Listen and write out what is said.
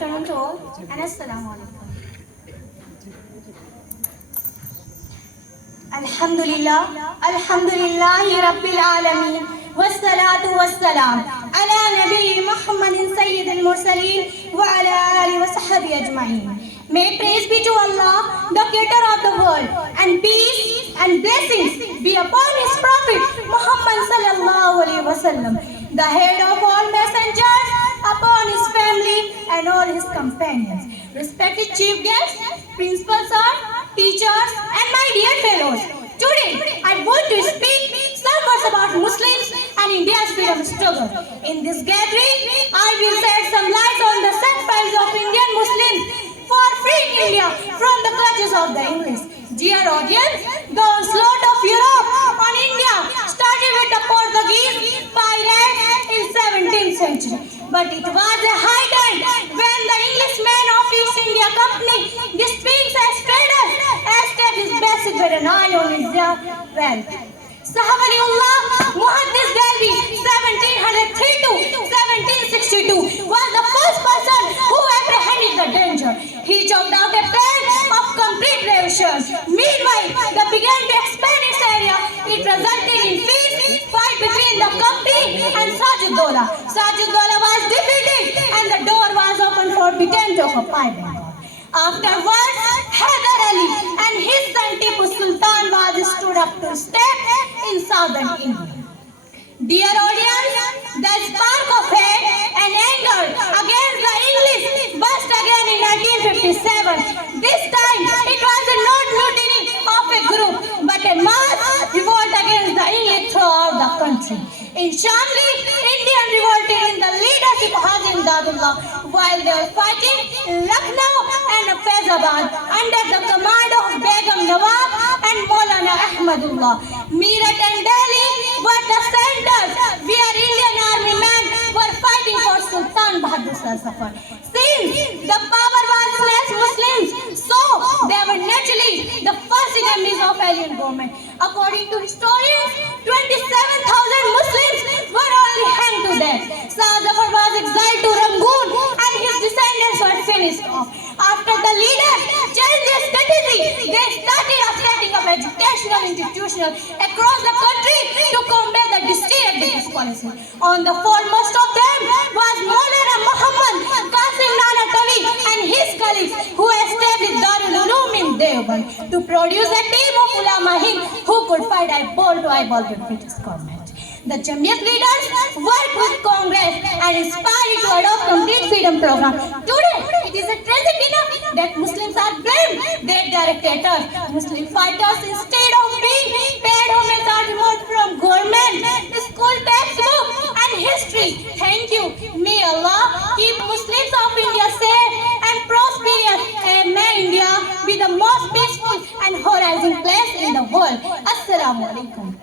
afternoon to all, and assalamu alaikum. Alhamdulillah, alhamdulillahi rabbil alameen, wassalatu wassalam ala nabi Muhammadin sayyidil mursaleen wa ala alihi wa sahbihi ajma'in. May praise be to Allah, the creator of the world, and peace and blessings be upon his prophet Muhammad sallallahu alaihi wasallam, the head of all messengers, upon his family and all his companions. Respected chief guests, principal sir, teachers and my dear fellows, today I want to speak some words about Muslims and India's freedom struggle. In this gathering, I will shed some light on the sacrifice of Indian Muslims for freeing India from the clutches of the English. Dear audience, the onslaught of Europe on India started with the Portuguese pirates in 17th century. But it was a high time when the Englishmen of East India Company, distinguished as traders, established basic with an eye on his wealth. Sahawaliullah Muhaddis Delhi 1703 to 1762 was the first person who apprehended the danger. He chalked out a plan of complete revolution. Meanwhile, they began to expand its area. It resulted in fierce fight between the company and Sajid-Dola. Sajid-Dola was defeated and the door was opened for Britain to occupy Bengal. Afterwards, Hyder Ali and his son Tipu Sultan was stood up to step in southern India. Dear audience, the spark of hate and anger against the English burst again in 1857. This time, it was not mutiny of a group, but a mass revolt against the English throughout the country. In Shamli, Indians revolted in the leadership of Haji Imdadullah while they were fighting in Lucknow and Faizabad under the command of Begum Nawab and Maulana Ahmadullah. Meerut and Delhi were the centers where Indian army men were fighting for Sultan Bahadur Shah Zafar. Since the power was less Muslims, so they were naturally the first enemies of alien government. According to historians, 27,000 Muslims were only hanged to death. Shah Zafar was exiled to Rangoon and his descendants were finished off. After the leaders changed their strategy, they started setting up educational institutions across the country to combat the district policy. On the foremost of them was Maulana Muhammad Qasim Nanakawi and his colleagues who established Darul Uloom in Deoband to produce a team of ulama who could fight eyeball to eyeball with British government. The Jamiyat leaders worked with Congress and inspired to adopt complete freedom program. Today, it is a tragic enough that Muslims are blamed that they are dictators. Muslim fighters, instead of being paid homage, are removed from government, school textbook and history. Thank you. May Allah keep Muslims of India safe and prosperous, and may India be the most peaceful and horizon place in the world. Assalamu alaikum.